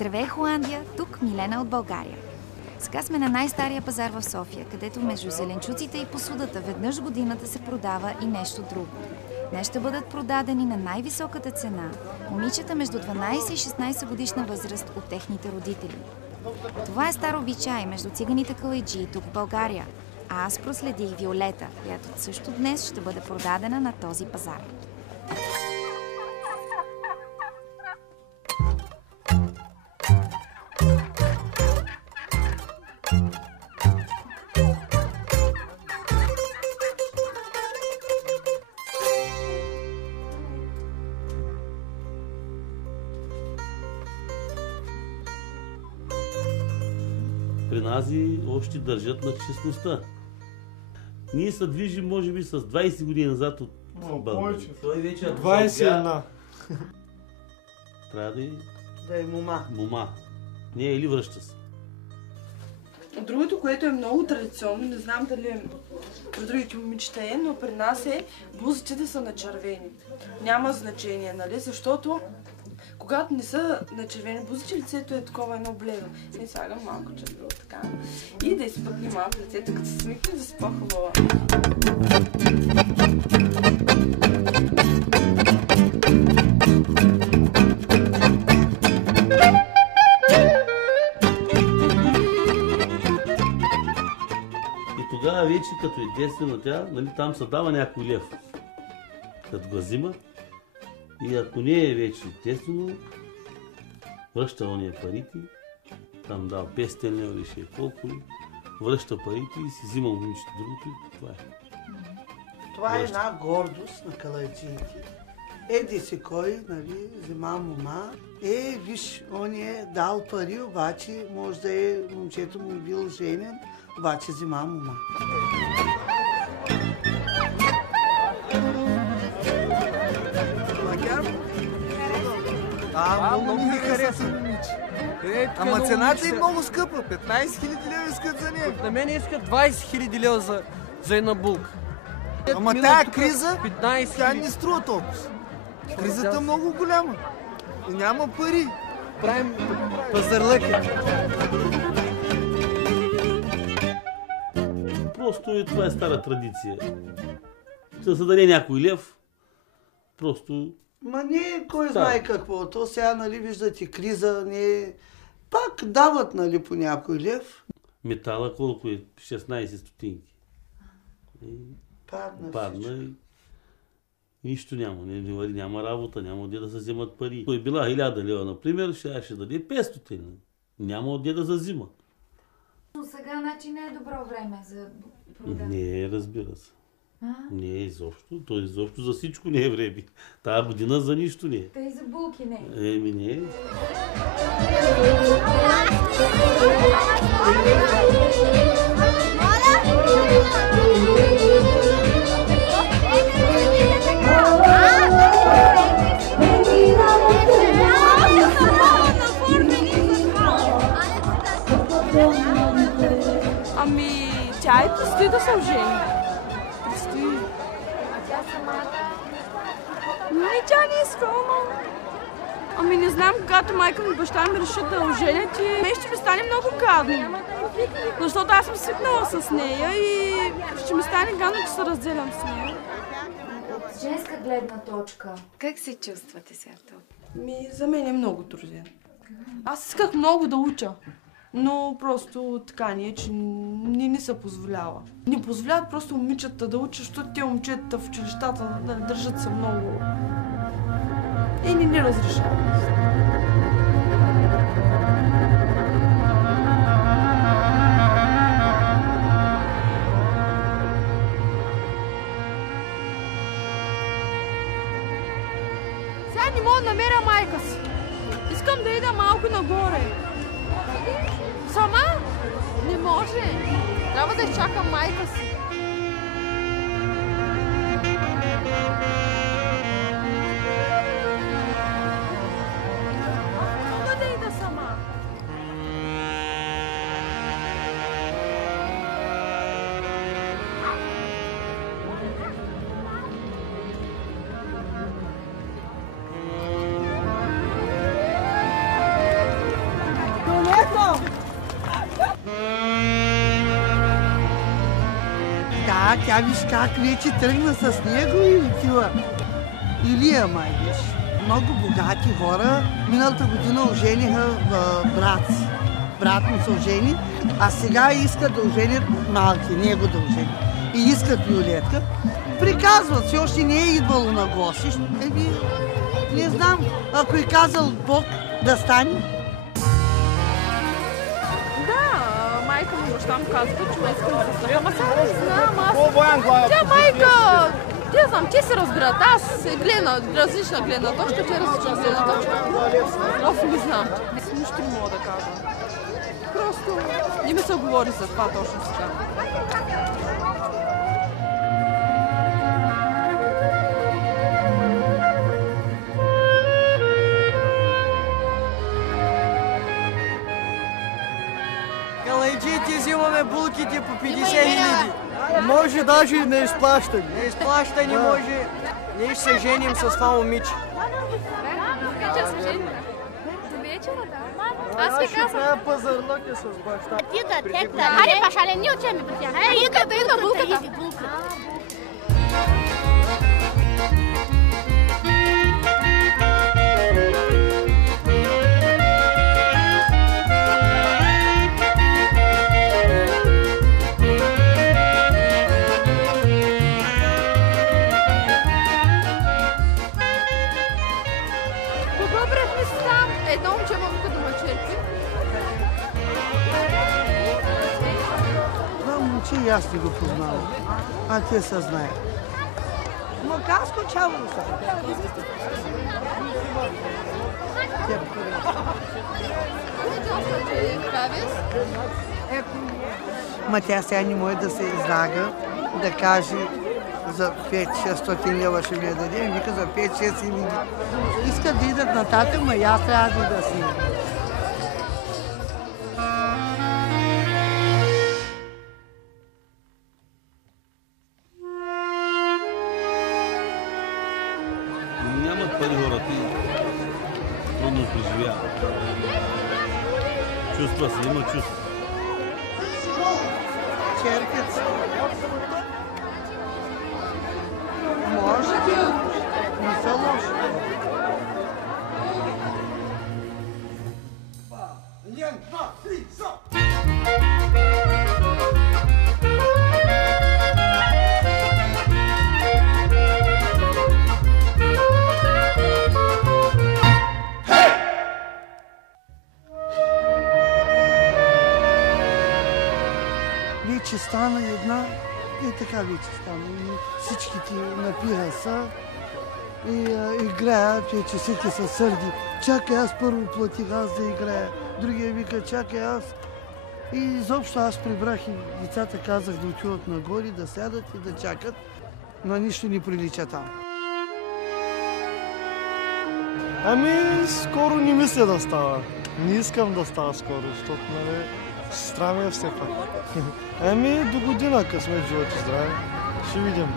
Здравей, Холандия! Тук Милена от България. Сега сме на най-стария пазар в София, където между зеленчуците и посудата веднъж в годината се продава и нещо друго. Днес ще бъдат продадени на най-високата цена момичета между 12 и 16 годишна възраст от техните родители. Това е стар обичай между циганите калайджии тук в България. А аз проследих Виолета, която също днес ще бъде продадена на този пазар. При нас и още държат на честността. Ние се движим, може би, с 20 години назад от България. Той вече 21. Трябва да е мома. Мома. Не е или връща се. Другото, което е много традиционно, не знам дали при другите момичета е, но при нас е бузите са начервени. Няма значение, нали? Защото когато не са начервени бузите, лицето е такова едно бледо. И слагам малко червило така. И да изпъкне малко лицето, като се смикне, да се по-хубава. Тогава вече, като е действена тя, нали, там се дава някой лев, като го взима. И ако не е вече естествено, връща ония парите, там дава 500 лева или ще е колко ли, връща парите и си взима момичето другото. Това е. Това е една гордост на калайджиите. Еди си кой, нали, взема мома. Виж, он е дал пари, обаче може да е, момчето му бил женен, обаче взема мома. Много ми хареса, момиче. Ама цената е много скъпа. 15 000 лева искат за нея. На мен искат 20 000 лева за една булка. Ама тая криза, 15 тя не струва толкова. Кризата е много голяма. И няма пари. Правим пазарлъки. Просто и това е стара традиция. Да се даде някой лев, просто... Ма не кой знае какво. То сега, нали, виждате криза, не... Пак дават, нали, по някой лев. Метала колко е? 16 стотинки. Падна и нищо няма. Няма работа, няма отде да се вземат пари. Той била 1000 лева, например, ще даде 500. Няма отде да се взима. Но сега, значи, не е добро време за продажа. Не, разбира се. Не е изобщо. То изобщо за всичко не е време. Тая година за нищо не е. Та и за булки не е. Не е. Ами, тя и предстои да се ожени. Предстои. А тя самата? Тя не е скромна. Ами не знам, когато майка ми и баща ми решат да оженят и мен ще ми стане много гадно. Защото аз съм свикнала с нея и ще ми стане гадно, че се разделям с нея. От женска гледна точка, как се чувствате сега тук? За мен е много труден. Аз исках много да уча, но просто така не е, че не се позволява. Не позволяват просто момичета да учат, защото те момчетата в училищата държат се много и не разрешават. Сега не мога да намеря майка си. Искам да ида малко нагоре. Сама? Не може. Трябва да изчакам майка си. Мога да ида сама. Да, тя виж как вече тръгна с него и отива. Илия май беше. Много богати хора миналата година ожениха брат си. Брат му се ожени, а сега искат да оженят малки, него да оженят. И искат Виолетка. Приказват, все още не е идвало на гости. Не знам, ако е казал Бог да стане. Майка му, баща му казва, че искам да се стане. Ама сега не знам, Тя майка, не знам, те се разбират. Аз различна гледна точка, тя различна гледна точка. Просто не знам. Нищо не мога да кажа. Просто не ми се говори за това точно сега. Калайджиите взимаме булките по 50 000. Може даже и неизплащани. Неизплащани може. Ние ще се женим с това момиче. Вечер се женим. До вечера, да. Аз ви казвам. Трябва пазарлъка с баща. Хайде, пашале, ние отиваме при тях. Идва булката. Едно момче малко да ме черпи. Това момче и аз не го познавам, а те се знаят. Но казко чаво са. Ма тя сега не може да се излага, да каже за 5-600 лева ще ми я даде, и вика за 5-6 хиляди. Искат да идат нататък, ма и аз трябва да си. Нямат пари хората и трудно преживяват. Чувства се, има чувства. Черпят се. Може би, не са лоши. Вече стана една, и така вече стана. Всичките напиха са и играят, вече всеки се сърди. Чакай, аз първо платих аз да играя. Другия вика, чакай аз. И изобщо аз прибрах и децата казах да отиват нагоре, да сядат и да чакат, но нищо не прилича там. Ами, скоро не мисля да става. Не искам да става скоро, защото, нали, сестра ми е все пак. Ами, до година късмет, живот и здраве. Ще видим.